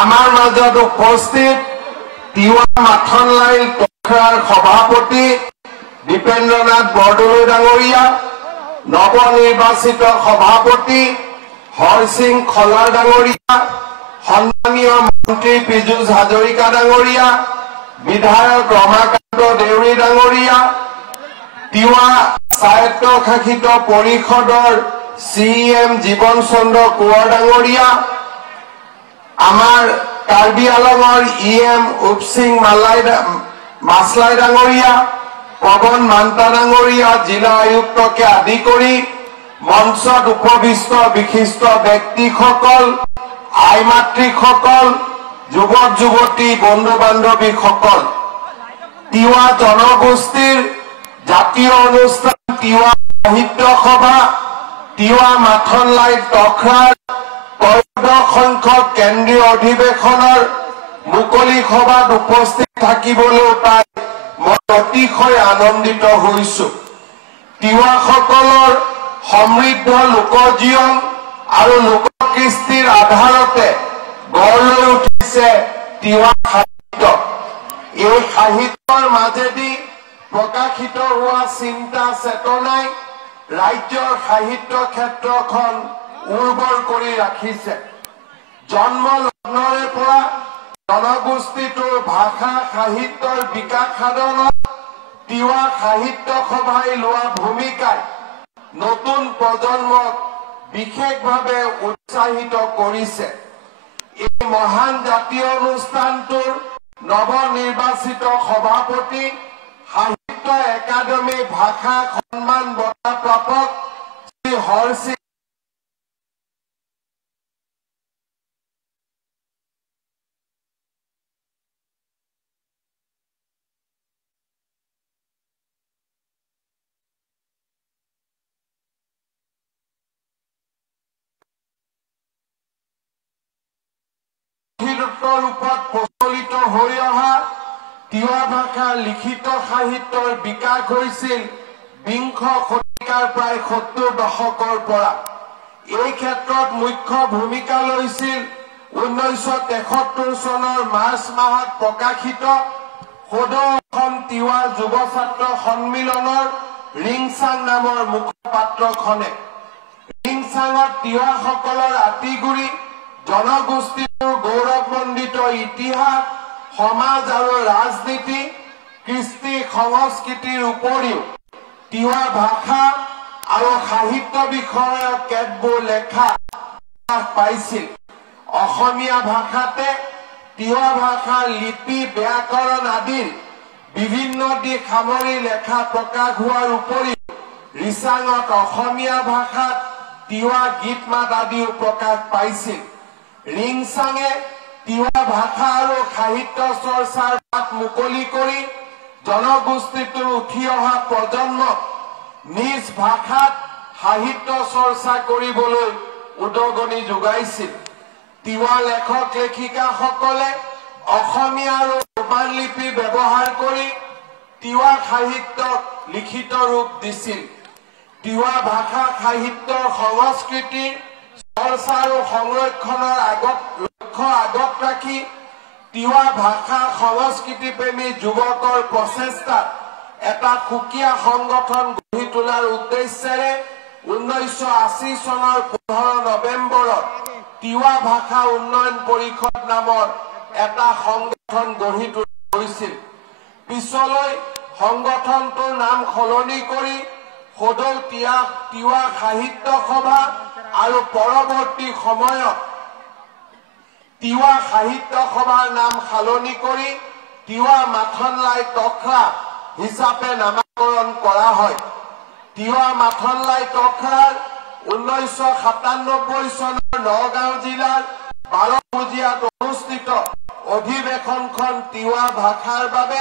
আমাৰ মাজত উপস্থিত তিৱা মাথনলাই টখৰাৰ সভাপতি দীপেন্দ্ৰনাথ বৰদলৈ ডাঙৰীয়া, নৱনিৰ্বাচিত সভাপতি হৰসিং খলাৰ ডাঙৰীয়া, সন্মানীয় মন্ত্ৰী পীযুষ হাজৰিকা ডাঙৰীয়া, বিধায়ক ৰমাকান্ত দেউৰী ডাঙৰীয়া, তিৱা স্বায়ত্তশাসিত পৰিষদৰ CEM জীৱন চন্দ্ৰ কোঁৱৰ ডাঙৰীয়া, আমাৰ কাৰ্বি আলঙৰ EM উপসিং মাছলাই ডাঙৰীয়া, পৱন মান্তা ডাঙৰীয়া, জিলা আয়ুক্তকে আদি কৰি মঞ্চত উপবিষ্ট বিশিষ্ট ব্যক্তিসকল, আই মাতৃসকল, যুৱক যুৱতী, বন্ধু বান্ধৱীসকল, তিৱা জনগোষ্ঠীৰ জাতীয় অনুষ্ঠান তিৱা সাহিত্য সভা তিৱা মাথনলাই টখৰাৰ 13 সংখ্যক কেন্দ্ৰীয় অধিৱেশনৰ মুকলি সভাত উপস্থিত থাকিবলৈ পাই মই অতিশয় আনন্দিত হৈছো। তিৱাসকলৰ সমৃদ্ধ লোকজীৱন আৰু লোককৃষ্টিৰ আধাৰতে গঢ় লৈ উঠিছে তিৱা সাহিত্য। এই সাহিত্যৰ মাজেদি প্ৰকাশিত হোৱা চিন্তা চেতনাই ৰাজ্যৰ সাহিত্য ক্ষেত্ৰখন উৰ্বৰ কৰি ৰাখিছে। জন্ম লগ্নৰে পৰা জনগোষ্ঠীটোৰ ভাষা সাহিত্যৰ বিকাশ সাধনত তিৱা সাহিত্য সভাই লোৱা ভূমিকাই নতুন প্ৰজন্মক বিশেষভাৱে উৎসাহিত কৰিছে। এই মহান জাতীয় অনুষ্ঠানটোৰ নৱনিৰ্বাচিত সভাপতি সাহিত্য একাডেমী ভাষা সন্মান বঁটা প্ৰাপক শ্ৰী হৰসিং ৰূপত প্ৰচলিত হৈ অহা তিৱা ভাষাৰ লিখিত সাহিত্যৰ বিকাশ হৈছিল বিংশ শতিকাৰ প্ৰায় 70 দশকৰ পৰা। এই ক্ষেত্ৰত মুখ্য ভূমিকা লৈছিল 1973 চনৰ মাৰ্চ মাহত প্ৰকাশিত সদৌ অসম তিৱা যুৱ ছাত্ৰ সন্মিলনৰ ৰিংচাং নামৰ মুখপাত্ৰখনে। ৰিংচাঙত তিৱাসকলৰ আতিগুৰি জনগোষ্ঠীটোৰ গৌৰৱমণ্ডিত ইতিহাস, সমাজ আৰু ৰাজনীতি, কৃষ্টি সংস্কৃতিৰ উপৰিও তিৱা ভাষা আৰু সাহিত্য বিষয়ক কেতবোৰ লেখা পাইছিল। অসমীয়া ভাষাতে তিৱা ভাষাৰ লিপি, ব্যাকৰণ আদিৰ বিভিন্ন দিশ সামৰি লেখা প্ৰকাশ হোৱাৰ উপৰিও ৰিচাঙত অসমীয়া ভাষাত তিৱা গীত মাত আদিও প্ৰকাশ পাইছিল। ৰিংচাঙে তিৱা ভাষা আৰু সাহিত্য চৰ্চাৰ বাট মুকলি কৰি জনগোষ্ঠীটোৰ উঠি অহা প্ৰজন্মক নিজ ভাষাত সাহিত্য চৰ্চা কৰিবলৈ উদগনি যোগাইছিল। তিৱা লেখক লেখিকাসকলে অসমীয়া আৰু ৰোমান লিপি ব্যৱহাৰ কৰি তিৱা সাহিত্যক লিখিত ৰূপ দিছিল। তিৱা ভাষা সাহিত্যৰ সংস্কৃতিৰ চৰ্চা আৰু সংৰক্ষণৰ লক্ষ্য আগত ৰাখি তিৱা ভাষা সংস্কৃতি প্ৰেমী যুৱকৰ প্ৰচেষ্টাত এটা সুকীয়া সংগঠন গঢ়ি তোলাৰ উদ্দেশ্যেৰে 1980 চনৰ 15 নৱেম্বৰত তিৱা ভাষা উন্নয়ন পৰিষদ নামৰ এটা সংগঠন গঢ়ি তোলা হৈছিল। পিছলৈ সংগঠনটোৰ নাম সলনি কৰি সদৌ তিৱা সাহিত্য সভা আৰু পৰৱৰ্তী সময়ত তিৱা সাহিত্য সভাৰ নাম সলনি কৰি তিৱা মাথনলাই টখৰা হিচাপে নামাকৰণ কৰা হয়। তিৱা মাথনলাই টখৰাৰ 1997 চনৰ নগাঁও জিলাৰ 12 বুজিয়াত অনুষ্ঠিত অধিৱেশনখন তিৱা ভাষাৰ বাবে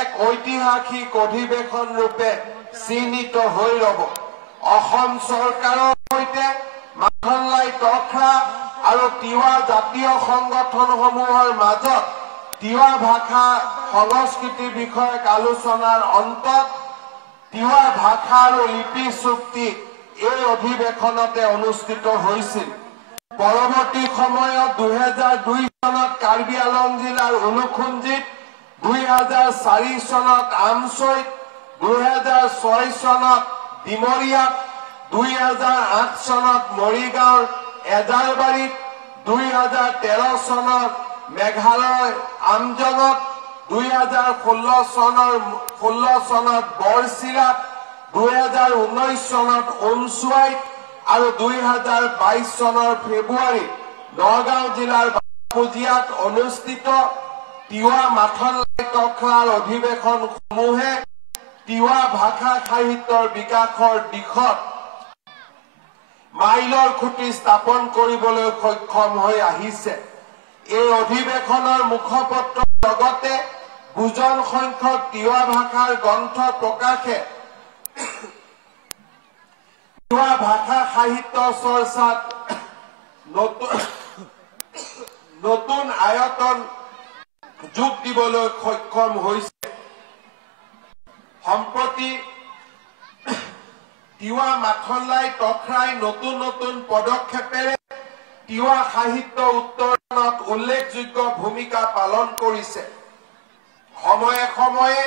এক ঐতিহাসিক অধিৱেশন ৰূপে চিহ্নিত হৈ ৰব। অসম চৰকাৰৰ সৈতে মাথনলাই টখৰা আৰু তিৱা জাতীয় সংগঠনসমূহৰ মাজত তিৱা ভাষা সংস্কৃতি বিষয়ক আলোচনাৰ অন্তত তিৱা ভাষা আৰু লিপি চুক্তি এই অধিৱেশনতে অনুষ্ঠিত হৈছিল। পৰৱৰ্তী সময়ত 2002 চনত কাৰ্বি আংলং জিলাৰ অনুখুঞ্জিত, 2004 চনত আমচৈত, 2006 চনত ডিমৰিয়াত, 2008 চনত মৰিগাঁৱৰ এজাৰবাৰীত, 2013 চনত মেঘালয় আমজনত, 2016 চনত বৰচিলাত, 2019 চনত অমচুৱাইত আৰু 2022 চনৰ ফেব্ৰুৱাৰীত নগাঁও জিলাৰ বাপুজিয়াত অনুষ্ঠিত তিৱা মাথনলাই টক্ৰাৰ অধিৱেশনসমূহে তিৱা ভাষা সাহিত্যৰ বিকাশৰ দিশত মাইলৰ খুঁটি স্থাপন কৰিবলৈ সক্ষম হৈ আহিছে। এই অধিৱেশনৰ মুখপত্ৰৰ লগতে বুজন সংখ্যক তিৱা ভাষাৰ গ্ৰন্থ প্ৰকাশে তিৱা ভাষা সাহিত্য চৰ্চাত নতুন আয়তন যোগ দিবলৈ সক্ষম হৈছে। সম্প্ৰতি তিৱা মাথনলাই টক্ৰাই নতুন নতুন পদক্ষেপেৰে তিৱা সাহিত্য উত্তৰণত উল্লেখযোগ্য ভূমিকা পালন কৰিছে। সময়ে সময়ে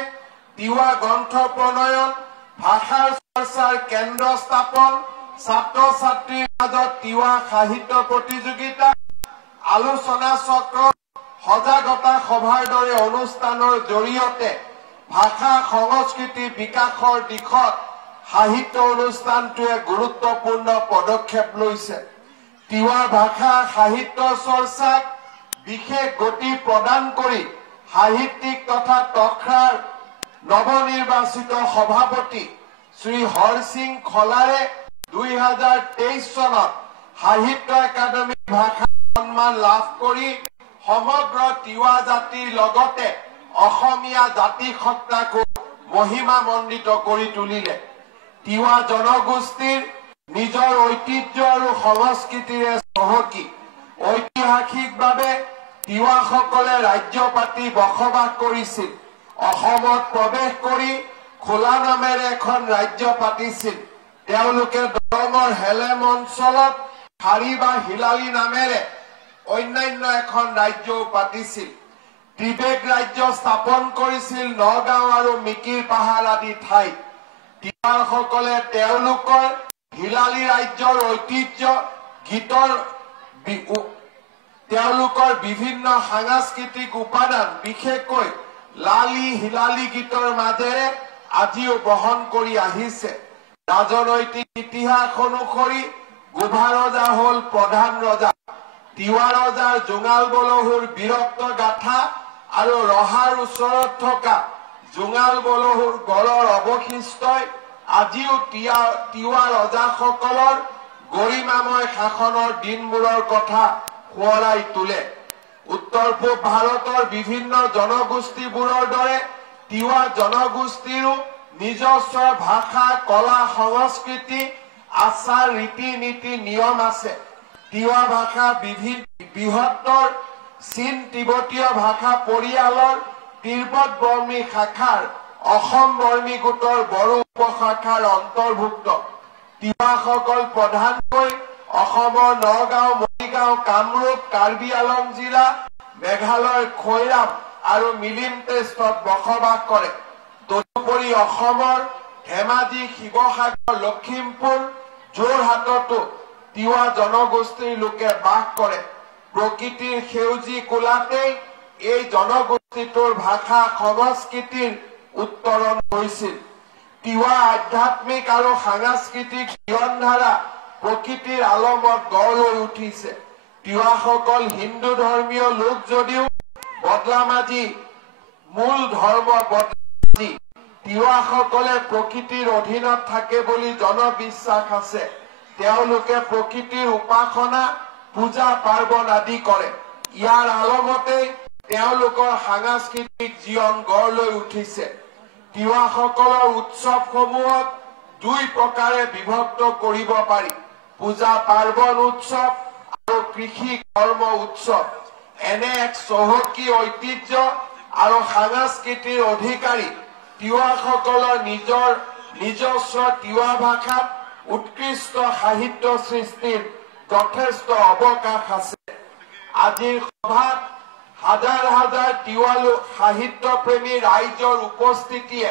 তিৱা গ্ৰন্থ প্ৰণয়ন, ভাষাৰ চৰ্চাৰ কেন্দ্ৰ স্থাপন, ছাত্ৰ ছাত্ৰীৰ মাজত তিৱা সাহিত্য প্ৰতিযোগিতা, আলোচনা চক্ৰ, সজাগতা সভাৰ দৰে অনুষ্ঠানৰ জৰিয়তে ভাষা সংস্কৃতি বিকাশৰ দিশত সাহিত্য অনুষ্ঠানটোৱে গুৰুত্বপূৰ্ণ পদক্ষেপ লৈছে। তিৱা ভাষা সাহিত্য চৰ্চাক বিশেষ গতি প্ৰদান কৰি সাহিত্যিক তথা টক্ৰাৰ নৱনিৰ্বাচিত সভাপতি শ্ৰী হৰসিং খলাৰে 2023 চনত সাহিত্য একাডেমী ভাষা সন্মান লাভ কৰি সমগ্ৰ তিৱা জাতিৰ লগতে অসমীয়া জাতিসত্তাকো মহিমামণ্ডিত কৰি তুলিলে। তিৱা জনগোষ্ঠীৰ নিজৰ ঐতিহ্য আৰু সংস্কৃতিৰে চহকী। ঐতিহাসিকভাৱে তিৱাসকলে ৰাজ্য পাতি বসবাস কৰিছিল। অসমত প্ৰৱেশ কৰি খোলা নামেৰে এখন ৰাজ্য পাতিছিল। তেওঁলোকে দৰঙৰ হেলেম অঞ্চলত খাৰী বা হিলালী নামেৰে অন্যান্য এখন ৰাজ্যও পাতিছিল। ত্ৰিবেগ ৰাজ্য স্থাপন কৰিছিল নগাঁও আৰু মিকিৰ পাহাৰ আদি ঠাইত। তিৱাসকলে তেওঁলোকৰ হিলালী ৰাজ্যৰ ঐতিহ্য গীতৰ তেওঁলোকৰ বিভিন্ন সাংস্কৃতিক উপাদান বিশেষকৈ লালি হিলালী গীতৰ মাজেৰে আজিও বহন কৰি আহিছে। ৰাজনৈতিক ইতিহাস অনুসৰি গোভা ৰজা হল প্ৰধান ৰজা। তিৱা ৰজাৰ জোঙাল বলহুৰ বীৰত্ব গাথা আৰু ৰহাৰ ওচৰত থকা জোঙাল বলহুৰ গড়ৰ অৱশিষ্টই আজিও তিৱা ৰজাসকলৰ গৰিমাময় শাসনৰ দিনবোৰৰ কথা সোঁৱৰাই তোলে। উত্তৰ পূব ভাৰতৰ বিভিন্ন জনগোষ্ঠীবোৰৰ দৰে তিৱা জনগোষ্ঠীৰো নিজস্ব ভাষা, কলা, সংস্কৃতি, আচাৰ, ৰীতি নীতি, নিয়ম আছে। তিৱা ভাষা বৃহত্তৰ চীন তিব্বতীয় ভাষা পৰিয়ালৰ তিব্বত বৰ্মী শাখাৰ অসম বৰ্মী গোটৰ বড়ো উপশাখাৰ অন্তৰ্ভুক্ত। তিৱাসকল প্ৰধানকৈ অসমৰ নগাঁও, মৰিগাঁও, কামৰূপ, কাৰ্বি আংলং জিলা, মেঘালয়ৰ খৈৰাম আৰু মিলিম টেষ্টত বসবাস কৰে। তদুপৰি অসমৰ ধেমাজি, শিৱসাগৰ, লখিমপুৰ, যোৰহাটতো তিৱা জনগোষ্ঠীৰ লোকে বাস কৰে। প্ৰকৃতিৰ সেউজী কোলাতেই এই জনগোষ্ঠীটোৰ ভাষা সংস্কৃতিৰ উত্তৰণ হৈছিল। তিৱা আধ্যাত্মিক আৰু সাংস্কৃতিক জীৱনধাৰা প্ৰকৃতিৰ আলমত গঢ় লৈ উঠিছে। তিৱাসকল হিন্দু ধৰ্মীয় লোক যদিও বদলামাজি মূল ধৰ্ম বদলামাজি। তিৱাসকলে প্ৰকৃতিৰ অধীনত থাকে বুলি জনবিশ্বাস আছে। তেওঁলোকে প্ৰকৃতিৰ উপাসনা, পূজা পাৰ্বণ আদি কৰে। ইয়াৰ আলমতেই তেওঁলোকৰ সাংস্কৃতিক জীৱন গঢ় লৈ উঠিছে। তিৱাসকলৰ উৎসৱসমূহক দুই প্ৰকাৰে বিভক্ত কৰিব পাৰি: পূজা পাৰ্বণ উৎসৱ আৰু কৃষি কৰ্ম উৎসৱ। এনে এক চহকী ঐতিহ্য আৰু সাংস্কৃতিৰ অধিকাৰী তিৱাসকলৰ নিজস্ব তিৱা ভাষাত উৎকৃষ্ট সাহিত্য সৃষ্টিৰ যথেষ্ট অৱকাশ আছে। আজিৰ সভাত হাজাৰ হাজাৰ তিৱা সাহিত্যপ্ৰেমী ৰাইজৰ উপস্থিতিয়ে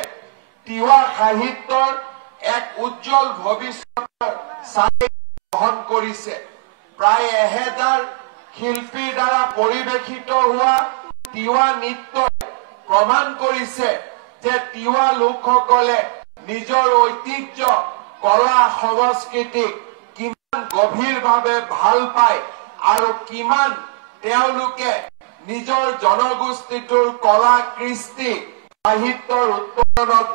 তিৱা সাহিত্যৰ এক উজ্জ্বল ভৱিষ্যতৰ চাবি বহন কৰিছে। প্ৰায় 1000 শিল্পীৰ দ্বাৰা পৰিৱেশিত হোৱা তিৱা নৃত্যই প্ৰমাণ কৰিছে যে তিৱা লোকসকলে নিজৰ ঐতিহ্য কলা সংস্কৃতিক কিমান গভীৰভাৱে ভাল পায় আৰু কিমান তেওঁলোকে নিজৰ জনগোষ্ঠীটোৰ কলা কৃষ্টি সাহিত্যৰ উৎপাদনত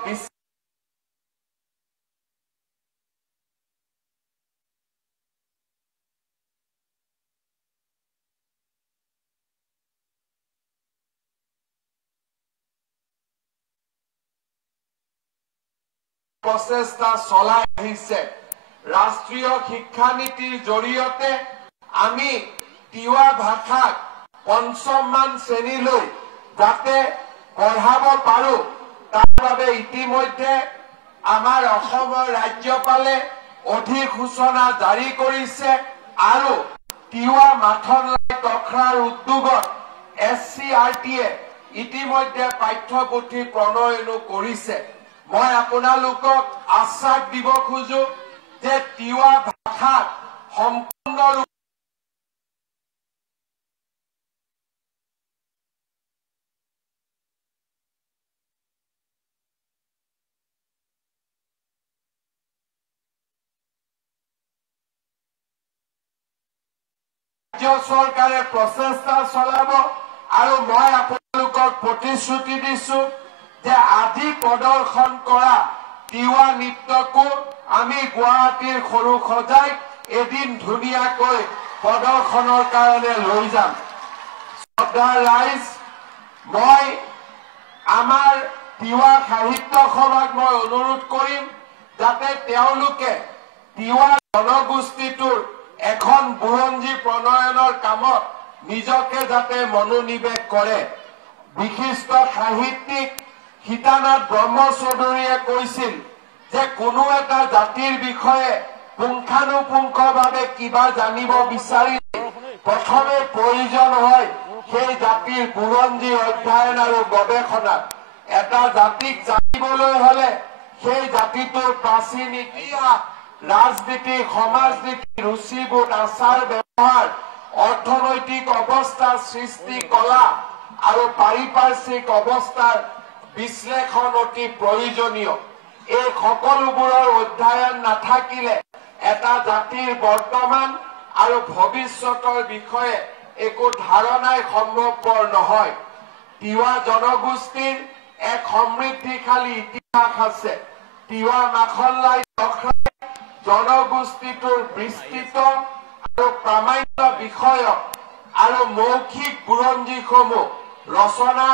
প্ৰচেষ্টা চলাই আহিছে। ৰাষ্ট্ৰীয় শিক্ষানীতিৰ জৰিয়তে আমি তিৱা ভাষাক ৫ম শ্ৰেণীলৈ যাতে পঢ়াব পাৰো তাৰ বাবে ইতিমধ্যে আমাৰ অসমৰ ৰাজ্যপালে অধিসূচনা জাৰি কৰিছে আৰু তিৱা মাখনলাই তখৰাৰ উদ্যোগত SCRTয়ে ইতিমধ্যে পাঠ্যপুথি প্ৰণয়নো কৰিছে। মই আপোনালোকক আশ্বাস দিব খোজো যে তিৱা ভাষাক সম্পূৰ্ণ ৰাজ্য চৰকাৰে প্ৰচেষ্টা চলাব আৰু মই আপোনালোকক প্ৰতিশ্ৰুতি দিছো যে আজি প্ৰদৰ্শন কৰা তিৱা নৃত্যকো আমি গুৱাহাটীৰ সৰু সজাই এদিন ধুনীয়াকৈ প্ৰদৰ্শনৰ কাৰণে লৈ যাম। শ্ৰদ্ধাৰ ৰাইজ, মই আমাৰ তিৱা সাহিত্য সভাক মই অনুৰোধ কৰিম যাতে তেওঁলোকে তিৱা জনগোষ্ঠীটোৰ এখন বুৰঞ্জী প্ৰণয়নৰ কামত নিজকে যাতে মনোনিৱেশ কৰে। বিশিষ্ট সাহিত্যিক সীতানাথ ব্ৰহ্মচৌধুৰীয়ে কৈছিল যে কোনো এটা জাতিৰ বিষয়ে পুংখানুপুংখভাৱে কিবা জানিব বিচাৰিলে প্ৰথমে প্ৰয়োজন হয় সেই জাতিৰ বুৰঞ্জী অধ্যয়ন আৰু গৱেষণাত। এটা জাতিক জানিবলৈ হলে সেই জাতিটোৰ প্ৰাচীন ইতিহাস, ৰাজনীতি, সমাজনীতি, ৰুচিবোধ, আচাৰ ব্যৱহাৰ, অৰ্থনৈতিক অৱস্থা, সৃষ্টি কলা আৰু পাৰিপাৰ্শ্বিক অৱস্থাৰ বিশ্লেষণ অতি প্ৰয়োজনীয়। এই সকলোবোৰৰ অধ্যয়ন নাথাকিলে এটা জাতিৰ বৰ্তমান আৰু ভৱিষ্যতৰ বিষয়ে একো ধাৰণাই সম্ভৱপৰ নহয়। তিৱা জনগোষ্ঠীৰ এক সমৃদ্ধিশালী ইতিহাস আছে। তিৱা মাখনলাই তখৰাই জনগোষ্ঠীটোৰ বিস্তৃত আৰু প্ৰামাণ্য বিষয়ক আৰু মৌখিক বুৰঞ্জীসমূহ ৰচনা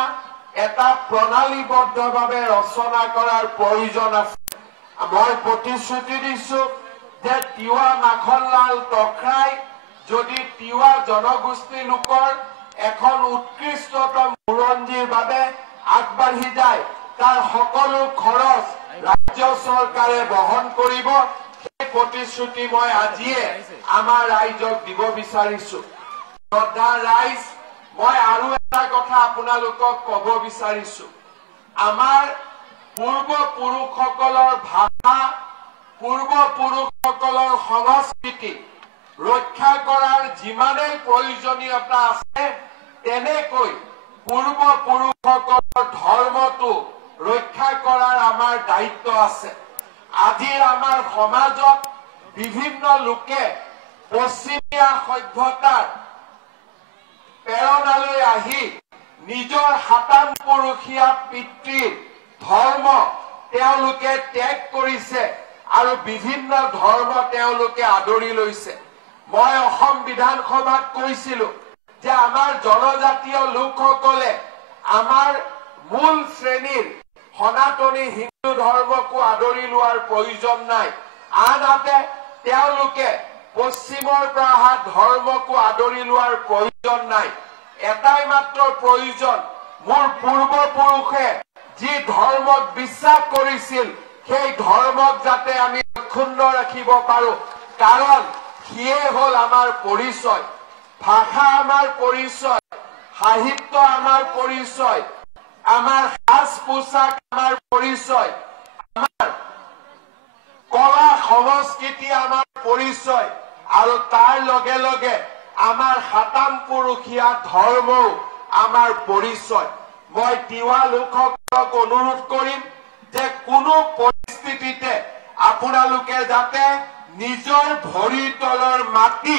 এটা প্ৰণালীবদ্ধভাৱে ৰচনা কৰাৰ প্ৰয়োজন আছে। মই প্ৰতিশ্ৰুতি দিছো যে তিৱা মাখনলাল তখৰাই যদি তিৱা জনগোষ্ঠী লোকৰ এখন উৎকৃষ্টতম বুৰঞ্জীৰ বাবে আগবাঢ়ি যায় তাৰ সকলো খৰচ ৰাজ্য চৰকাৰে বহন কৰিব। সেই প্ৰতিশ্ৰুতি মই আজিয়ে আমাৰ ৰাইজক দিব বিচাৰিছো। শ্ৰদ্ধাৰ ৰাইজ, মই আৰু এটা কথা আপোনালোকক কব বিচাৰিছো। আমাৰ পূৰ্বপুৰুষসকলৰ ভাষা, পূৰ্বপুৰুষসকলৰ সংস্কৃতি ৰক্ষা কৰাৰ যিমানেই প্ৰয়োজনীয়তা আছে তেনেকৈ পূৰ্বপুৰুষসকলৰ ধৰ্মটো ৰক্ষা কৰাৰ আমাৰ দায়িত্ব আছে। আজিৰ আমাৰ সমাজত বিভিন্ন লোকে পশ্চিমীয়া সভ্যতাৰ প্ৰেৰণালৈ আহি নিজৰ সাতানপুৰুষীয়া পিতৃৰ ধৰ্ম তেওঁলোকে ত্যাগ কৰিছে আৰু বিভিন্ন ধৰ্ম তেওঁলোকে আদৰি লৈছে। মই অসম বিধানসভাত কৈছিলো যে আমাৰ জনজাতীয় লোকসকলে আমাৰ মূল শ্ৰেণীৰ সনাতনী হিন্দু ধৰ্মকো আদৰি লোৱাৰ প্ৰয়োজন নাই। আনহাতে তেওঁলোকে পশ্চিমৰ পৰা অহা ধৰ্মকো আদৰি লোৱাৰ প্ৰয়োজন নাই। এটাই মাত্ৰ প্ৰয়োজন, মোৰ পূৰ্বপুৰুষে যি ধৰ্মক বিশ্বাস কৰিছিল সেই ধৰ্মক যাতে আমি অক্ষুণ্ণ ৰাখিব পাৰো। কাৰণ সিয়ে হল আমাৰ পৰিচয়, ভাষা আমাৰ পৰিচয়, সাহিত্য আমাৰ পৰিচয়, আমাৰ সাজ পোছাক আমাৰ পৰিচয়, আমাৰ কলা সংস্কৃতি আমাৰ পৰিচয়, আৰু তাৰ লগে লগে আমাৰ সাতাম পুৰুষীয়া ধৰ্মও আমাৰ পৰিচয়। মই তিৱা লোকসকলক অনুৰোধ কৰিম যে কোনো পৰিস্থিতিতে আপোনালোকে যাতে নিজৰ ভৰিৰ তলৰ মাটি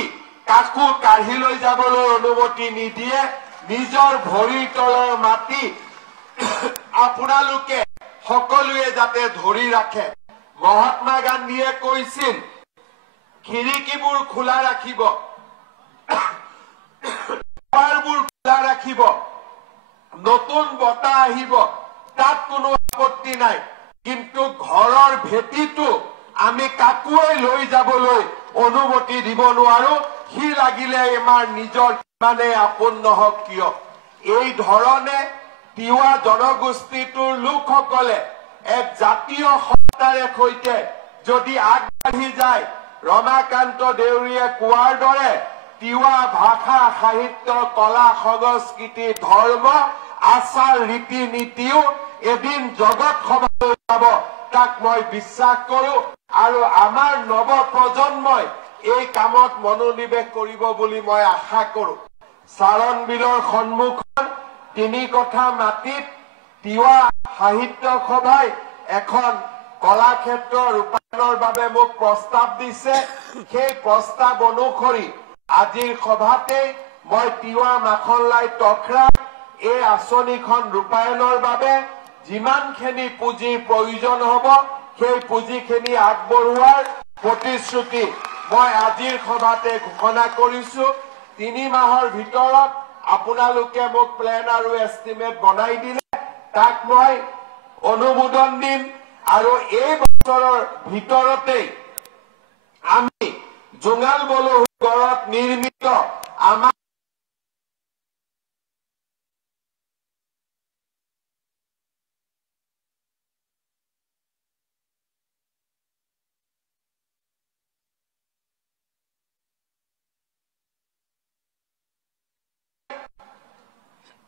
কাকো কাঢ়ি লৈ যাবলৈ অনুমতি নিদিয়ে, নিজৰ ভৰিৰ তলৰ মাটি আপোনালোকে সকলোৱে যাতে ধৰি ৰাখে। মহাত্মা গান্ধীয়ে কৈছিল খিৰিকীবোৰ খোলা ৰাখিব, দুৱাৰবোৰ খোলা ৰাখিব, নতুন বতাহ আহিব, তাত কোনো আপত্তি নাই, কিন্তু ঘৰৰ ভেটিটো আমি কাকোৱে লৈ যাবলৈ অনুমতি দিব নোৱাৰো, সি লাগিলে আমাৰ নিজৰ মানে আপোন নহওক কিয়। এই ধৰণে তিৱা জনগোষ্ঠীটোৰ লোকসকলে এক জাতীয় সত্তাৰে সৈতে যদি আগবাঢ়ি যায়, ৰমাকান্ত দেউৰীয়ে কোৱাৰ দৰে তিৱা ভাষা সাহিত্য কলা সংস্কৃতি ধৰ্ম আচাৰ ৰীতি নীতিও এদিন জগত সভালৈ যাব, তাক মই বিশ্বাস কৰো। আৰু আমাৰ নৱ প্ৰজন্মই এই কামত মনোনিৱেশ কৰিব বুলি মই আশা কৰো। চাৰণ বিলৰ সন্মুখত 3 কঠা মাটিত তিৱা সাহিত্য সভাই এখন কলাক্ষেত্ৰ ৰূপায়ণৰ বাবে মোক প্ৰস্তাৱ দিছে। সেই প্ৰস্তাৱ অনুসৰি আজিৰ সভাতে মই তিৱা মাখনলাই টকৰা এই আঁচনিখন ৰূপায়ণৰ বাবে যিমানখিনি পুঁজিৰ প্ৰয়োজন হ'ব সেই পুঁজিখিনি আগবঢ়োৱাৰ প্ৰতিশ্ৰুতি মই আজিৰ সভাতে ঘোষণা কৰিছো। 3 মাহৰ ভিতৰত আপোনালোকে মোক প্লেন আৰু এষ্টিমেট বনাই দিলে তাক মই অনুমোদন দিম, আৰু এই বছৰৰ ভিতৰতেই আমি জোঙাল বলুগড়ত নিৰ্মিত আমাৰ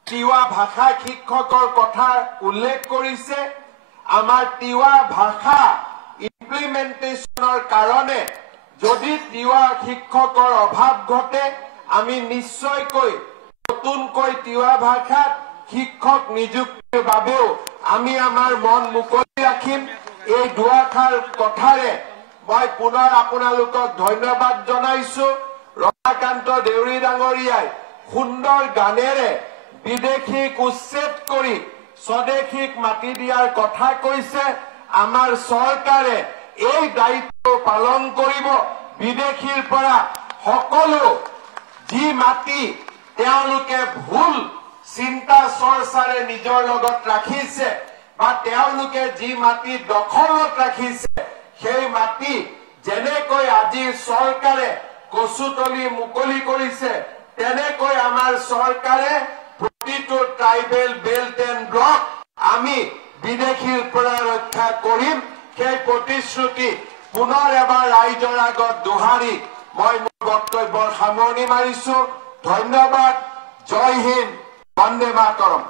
তিৱা ভাষা শিক্ষকৰ কথা উল্লেখ কৰিছে। আমাৰ তিৱা ভাষা ইমপ্লিমেণ্টেশ্যনৰ কাৰণে যদি তিৱা শিক্ষকৰ অভাৱ ঘটে, আমি নিশ্চয়কৈ নতুনকৈ তিৱা ভাষাত শিক্ষক নিযুক্তিৰ বাবেও আমি আমাৰ মন মুকলি ৰাখিম। এই দুআষাৰ কথাৰে মই পুনৰ আপোনালোকক ধন্যবাদ জনাইছো। ৰমাকান্ত দেউৰী ডাঙৰীয়াই সুন্দৰ গানেৰে বিদেশীক উচ্ছেদ কৰি স্বদেশীক মাতি দিয়াৰ কথা কৈছে। আমাৰ চৰকাৰে এই দায়িত্ব পালন কৰিব। বিদেশীৰ পৰা সকলো যি মাটি তেওঁলোকে ভুল চিন্তা চৰ্চাৰে নিজৰ লগত ৰাখিছে বা তেওঁলোকে যি মাটি দখলত ৰাখিছে, সেই মাটি যেনেকৈ আজি চৰকাৰে কচুতলি মুকলি কৰিছে, তেনেকৈ আমাৰ চৰকাৰে প্ৰতিটো ট্ৰাইবেল বেল্ট এণ্ড ব্লক আমি বিদেশীৰ পৰা ৰক্ষা কৰিম। সেই প্ৰতিশ্ৰুতি পুনৰ এবাৰ ৰাইজৰ আগত দোহাৰি মই মোৰ বক্তব্যৰ সামৰণি মাৰিছো। ধন্যবাদ। জয় হিন্দ, বন্দে মাতৰম।